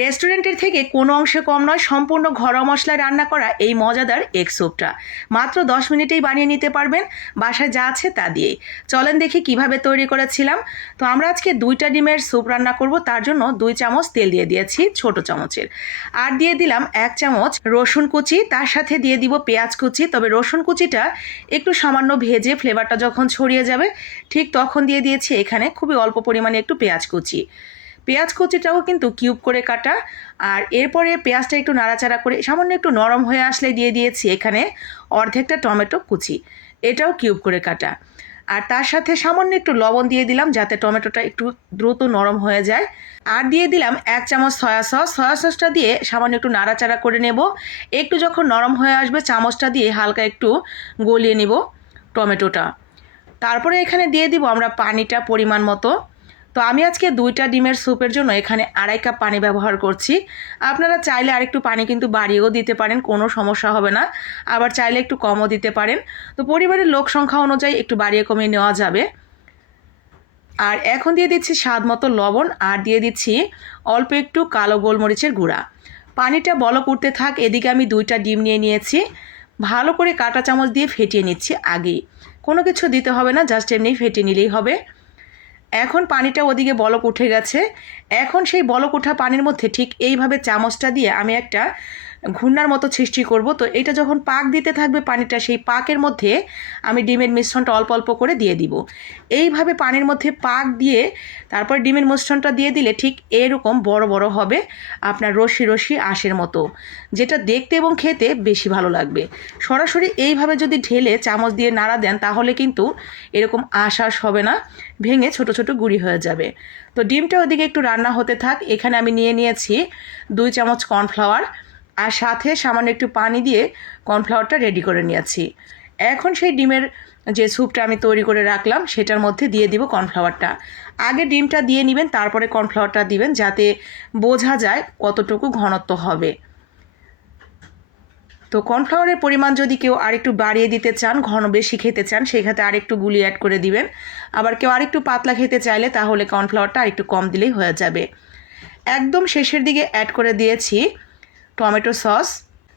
রেস্টুরেন্টের থেকে কোনো অংশে কম নয়, সম্পূর্ণ ঘরোয়া মশলায় রান্না করা এই মজাদার এগ স্যুপটা মাত্র 10 মিনিটেই বানিয়ে নিতে পারবেন বাসায় যা আছে তা দিয়েই। চলেন দেখি কিভাবে তৈরি করেছিলাম। তো আমরা আজকে 2টা ডিমের স্যুপ রান্না করব, তার জন্য 2 চামচ তেল দিয়ে দিয়েছি ছোট চামচের, আর দিয়ে দিলাম 1 চামচ রসুন কুচি, তার সাথে দিয়ে দিব পেঁয়াজ কুচি। তবে রসুন কুচিটা একটু সামান্য ভেজে ফ্লেভারটা যখন ছড়িয়ে যাবে ঠিক তখন দিয়ে দিয়েছি এখানে খুবই অল্প পরিমাণে একটু পেঁয়াজ কুচি। পেঁয়াজ কুচিটাও কিন্তু কিউব করে কাটা। আর এরপরে পেঁয়াজটা একটু নাড়াচাড়া করে সামান্য একটু নরম হয়ে আসলে দিয়ে দিয়েছি এখানে অর্ধেকটা টমেটো কুচি, এটাও কিউব করে কাটা। আর তার সাথে সামান্য একটু লবণ দিয়ে দিলাম যাতে টমেটোটা একটু দ্রুত নরম হয়ে যায়। আর দিয়ে দিলাম 1 চামচ সয়া সসটা দিয়ে সামান্য একটু নাড়াচাড়া করে নেব। একটু যখন নরম হয়ে আসবে চামচটা দিয়ে হালকা একটু গলিয়ে নেব টমেটোটা। তারপরে এখানে দিয়ে দিব আমরা পানিটা পরিমাণ মতো। তো আমি আজকে 2টা ডিমের স্যুপের জন্য এখানে 2.5 কাপ পানি ব্যবহার করছি। আপনারা চাইলে আরেকটু পানি কিন্তু বাড়িয়েও দিতে পারেন, কোনো সমস্যা হবে না। আবার চাইলে একটু কমও দিতে পারেন। তো পরিবারের লোক সংখ্যা অনুযায়ী একটু বাড়িয়ে কমিয়ে নেওয়া যাবে। আর এখন দিয়ে দিচ্ছি স্বাদ মতো লবণ, আর দিয়ে দিচ্ছি অল্প একটু কালো গোলমরিচের গুঁড়া। পানিটা বলক উঠতে থাক, এদিকে আমি 2টা ডিম নিয়ে নিয়েছি, ভালো করে কাঁটা চামচ দিয়ে ফেটিয়ে নিচ্ছি আগেই। কোনো কিছু দিতে হবে না, জাস্ট এমনি ফেটিয়ে নিলেই হবে। এখন পানিটা ওদিকে বলক উঠে গেছে। এখন সেই বলক ওঠা পানির মধ্যে ঠিক এইভাবে চামচটা দিয়ে আমি একটা ঘূর্ণার মতো সৃষ্টি করব। তো এটা যখন পাক দিতে থাকবে পানিটা, সেই পাকের মধ্যে আমি ডিমের মিশ্রণটা অল্প অল্প করে দিয়ে দিব। এইভাবে পানির মধ্যে পাক দিয়ে তারপর ডিমের মিশ্রণটা দিয়ে দিলে ঠিক এরকম বড় বড় হবে আপনার রশি রশি আঁশের মতো, যেটা দেখতে এবং খেতে বেশি ভালো লাগবে। সরাসরি এইভাবে যদি ঢেলে চামচ দিয়ে নাড়া দেন তাহলে কিন্তু এরকম আঁশ হবে না, ভেঙে ছোট ছোট গুঁড়ি হয়ে যাবে। তো ডিমটা ওদিকে একটু রান্না হতে থাক। এখানে আমি নিয়ে নিয়েছি 2 চামচ কর্নফ্লাওয়ার, আর সাথে সামান্য একটু পানি দিয়ে কর্নফ্লাওয়ারটা রেডি করে নিয়েছি। এখন সেই ডিমের যে স্যুপটা আমি তৈরি করে রাখলাম সেটার মধ্যে দিয়ে দিব কর্নফ্লাওয়ারটা। আগে ডিমটা দিয়ে নেবেন, তারপরে কর্নফ্লাওয়ারটা দিবেন, যাতে বোঝা যায় কতটুকু ঘনত্ব হবে। তো কর্নফ্লাওয়ারের পরিমাণ যদি কেউ আরেকটু বাড়িয়ে দিতে চান, ঘন বেশি খেতে চান, সেক্ষেত্রে আরেকটু গুলি অ্যাড করে দিবেন। আবার কেউ আরেকটু পাতলা খেতে চাইলে তাহলে কর্নফ্লাওয়ারটা আরেকটু কম দিলেই হয়ে যাবে। একদম শেষের দিকে অ্যাড করে দিয়েছি টমেটো সস।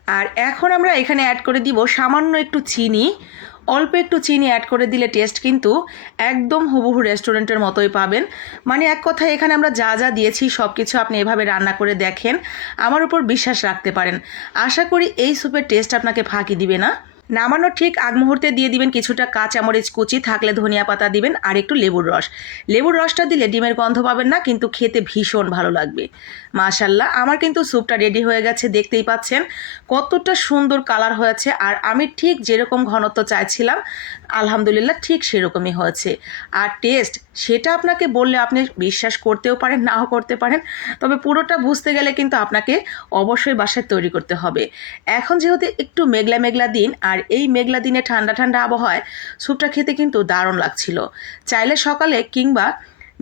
আর এখন আমরা এখানে অ্যাড করে দিব সামান্য একটু চিনি। অল্প একটু চিনি অ্যাড করে দিলে টেস্ট কিন্তু একদম হুবহু রেস্টুরেন্টের মতোই পাবেন। মানে এক কথায় এখানে আমরা যা যা দিয়েছি সব কিছু আপনি এভাবে রান্না করে দেখেন, আমার উপর বিশ্বাস রাখতে পারেন। আশা করি এই স্যুপের টেস্ট আপনাকে ফাঁকি দিবে না। নামানোর ঠিক আগ মুহূর্তে দিয়ে দিবেন কিছুটা কাঁচামরিচ কুচি, থাকলে ধনিয়া পাতা দিবেন, আর একটু লেবুর রস। লেবুর রসটা দিলে ডিমের গন্ধ পাবেন না, কিন্তু খেতে ভীষণ ভালো লাগবে। মাশাল্লাহ, আমার কিন্তু স্যুপটা রেডি হয়ে গেছে, দেখতেই পাচ্ছেন কতটা সুন্দর কালার হয়েছে। আর আমি ঠিক যেরকম ঘনত্ব চাইছিলাম আলহামদুলিল্লাহ ঠিক সেরকমই হয়েছে। আর টেস্ট সেটা আপনাকে বললে আপনি বিশ্বাস করতেও পারেন, নাও করতে পারেন, তবে পুরোটা বুঝতে গেলে কিন্তু আপনাকে অবশ্যই বাসায় তৈরি করতে হবে। এখন যেহেতু একটু মেঘলা মেঘলা দিন, আর এই মেঘলা দিনে ঠান্ডা ঠান্ডা আবহাওয়ায় স্যুপটা খেতে কিন্তু দারুণ লাগছিল। চাইলে সকালে কিংবা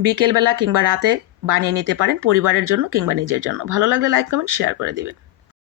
বিকেলবেলা কিংবা রাতে বানিয়ে নিতে পারেন পরিবারের জন্য কিংবা নিজের জন্য। ভালো লাগলে লাইক কমেন্ট শেয়ার করে দিবেন।